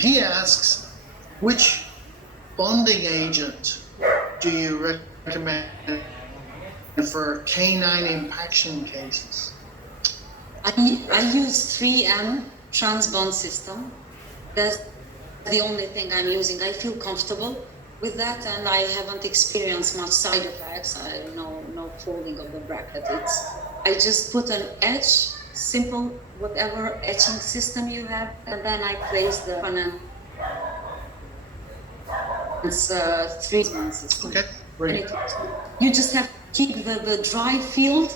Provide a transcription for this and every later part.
He asks, which bonding agent do you recommend for canine impaction cases? I use 3M transbond system. That's the only thing I'm using. I feel comfortable with that, and I haven't experienced much side effects. No folding of the bracket. I just put an edge, simple, whatever etching system you have, and then I place the component. It's 3M system. Okay, great. You just have to keep the dry field.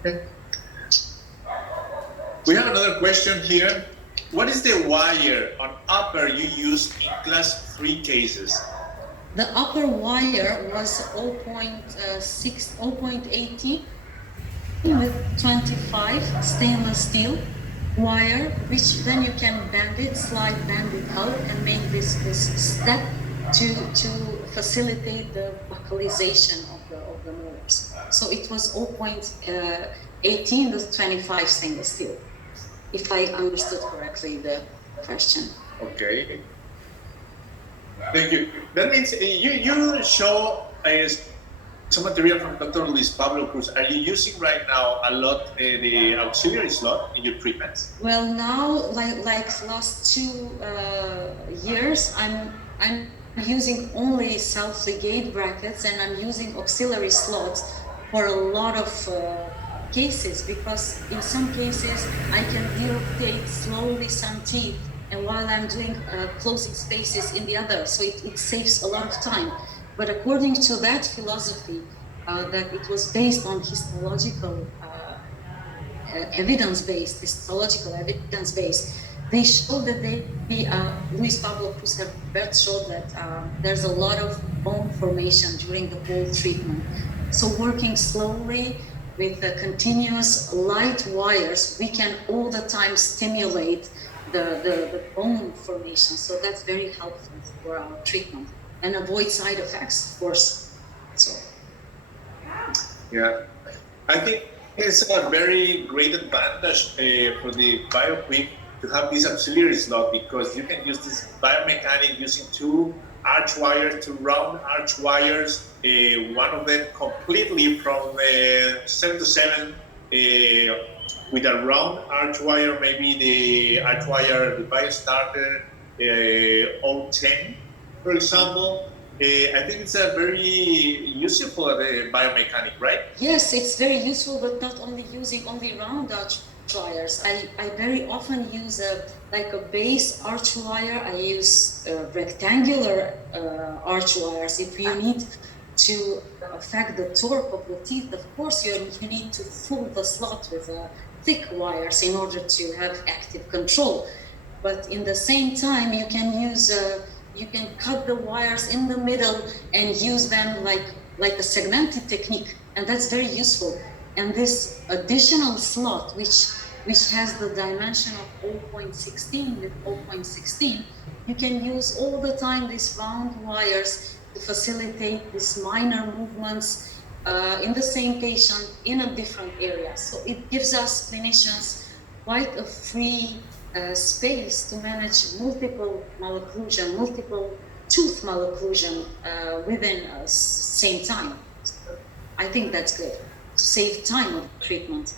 Okay. We have another question here. What is the wire on upper you use in class 3 cases? The upper wire was 0.80 with 25 stainless steel wire, which then you can bend it, bend it out, and make this step to facilitate the buccalization of the molars. So it was 0.18 with 25 stainless steel, if I understood correctly the question. Okay. Thank you. That means you show some material from Dr. Luis Pablo Cruz. Are you using right now a lot the auxiliary slot in your treatments? Well, now, like last 2 years, I'm using only self-ligate brackets, and I'm using auxiliary slots for a lot of cases, because in some cases I can derotate slowly some teeth, and while I'm doing closing spaces in the other, so it saves a lot of time. But according to that philosophy, that it was based on histological evidence-based, they showed that Luis Pablo Cruz showed that there's a lot of bone formation during the whole treatment. So working slowly with the continuous light wires, we can all the time stimulate the bone formation. So that's very helpful for our treatment and avoid side effects, of course. So. Yeah, I think it's a very great advantage for the BioQuick to have this auxiliary slot, because you can use this biomechanic using 2 arch wires, 2 round arch wires, one of them completely from 7 to 7 with a round arch wire, maybe the arch wire, the BioStarter 010, for example. I think it's a very useful biomechanic, right? Yes, it's very useful, but not only using only round arch wires. I very often use a base arch wire. I use rectangular arch wires. If you need to affect the torque of the teeth, of course you need to fill the slot with thick wires in order to have active control. But in the same time, you can use you can cut the wires in the middle and use them like a segmented technique, and that's very useful. And this additional slot, which has the dimension of 0.16 with 0.16, you can use all the time these round wires to facilitate these minor movements in the same patient in a different area. So it gives us clinicians quite a free space to manage multiple malocclusion, multiple tooth malocclusion within a same time. So I think that's good to save time of treatment.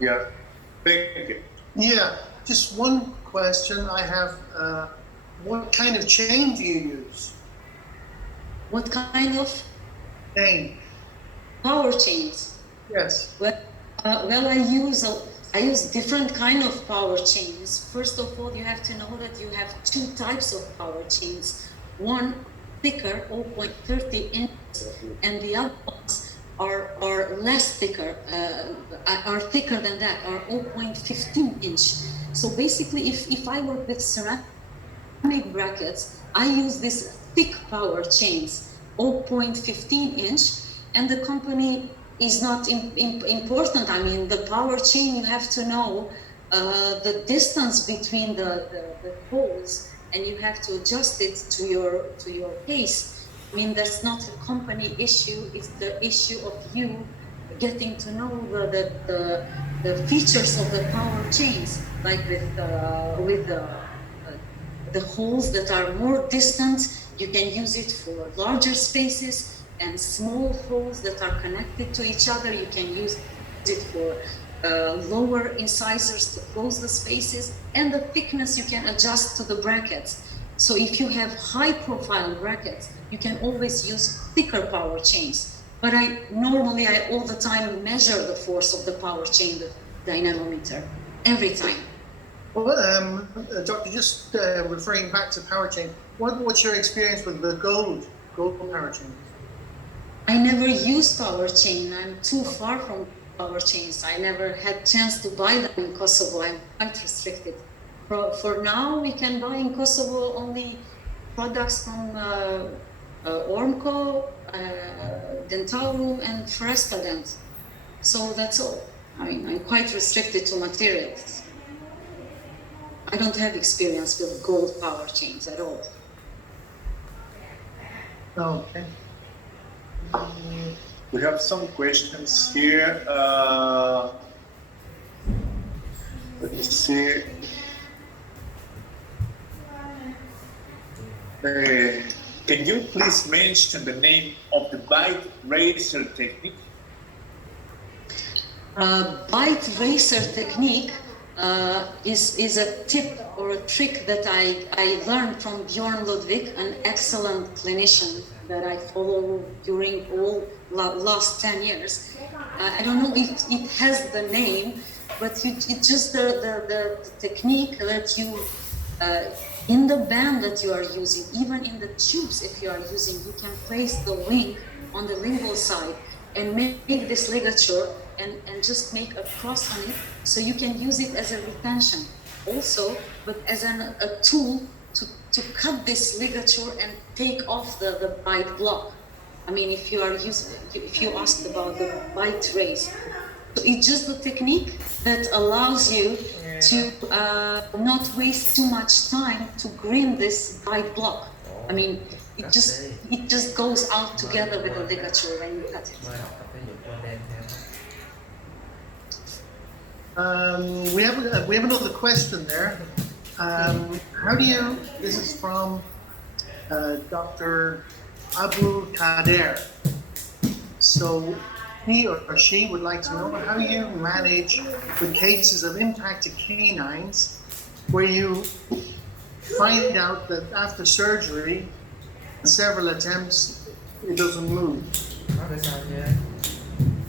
Yeah, thank you. Yeah, just one question I have. What kind of chain do you use? What kind of? Chain. Power chains. Yes. Well, I use different kind of power chains. First of all, you have to know that you have 2 types of power chains. One thicker, 0.30 inches, and the other ones are less thicker, are thicker than that, are 0.15 inch. So basically, if I work with ceramic brackets, I use these thick power chains, 0.15 inch, and the company is not important. I mean, the power chain, you have to know the distance between the holes, and you have to adjust it to your case. I mean, that's not a company issue, it's the issue of you getting to know the features of the power chains, like with the holes that are more distant, you can use it for larger spaces, and small holes that are connected to each other, you can use it for lower incisors to close the spaces, and the thickness you can adjust to the brackets. So if you have high profile brackets, you can always use thicker power chains. But I all the time measure the force of the power chain, the dynamometer, every time. Well, Doctor, just referring back to power chain, what's your experience with the gold power chain? I never use power chain. I'm too far from power chains. I never had chance to buy them in Kosovo. I'm quite restricted. For now, we can buy in Kosovo only products from Ormco, Dentaru, and Forestadent. So that's all. I mean, I'm quite restricted to materials. I don't have experience with gold power chains at all. Okay. We have some questions here. Let me see. Can you please mention the name of the bite razor technique? Bite razor technique is a tip or a trick that I learned from Bjorn Ludwig, an excellent clinician that I follow during all last 10 years. I don't know if it has the name, but it's just the technique that you, in the band that you are using, even in the tubes if you are using, you can place the wing on the lingual side and make this ligature and just make a cross on it, so you can use it as a retention also, but as a tool to cut this ligature and take off the bite block. I mean, if you asked about the bite raise, so it's just the technique that allows you to not waste too much time to grind this bite block. I mean, it just goes out together with the ligature when you cut it. We have another question there. How do you? This is from Dr. Abu Kader. So he or she would like to know how you manage with cases of impacted canines where you find out that after surgery, several attempts, it doesn't move.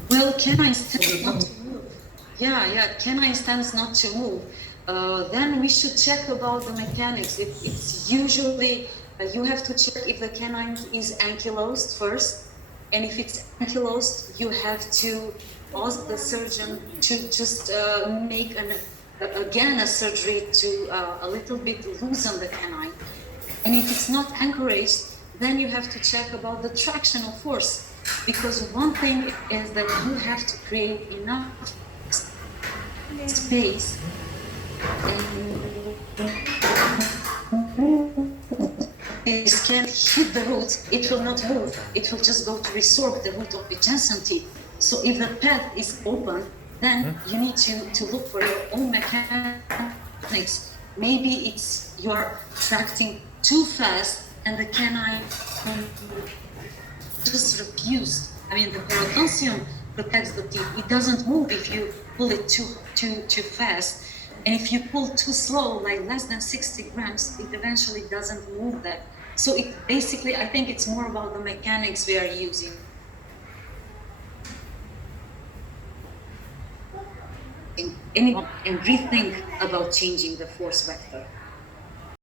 Well, canines tend not to move. Yeah, canines tends not to move. Then we should check about the mechanics. It's usually, you have to check if the canine is ankylosed first. And if it's ankylosed, you have to ask the surgeon to just make again a surgery to a little bit loosen the canine. And if it's not anchoraged, then you have to check about the tractional force. Because one thing is that you have to create enough space and this can't hit the root, it will not move. It will just go to resorb the root of the Jensen teeth. So if the pad is open, then you need to look for your own mechanics. Maybe it's you are tracting too fast and the canine just refused. I mean, the periodontium protects the teeth. It doesn't move if you pull it too fast. And if you pull too slow, like less than 60 grams, it eventually doesn't move that. So it basically, I think it's more about the mechanics we are using. And rethink about changing the force vector.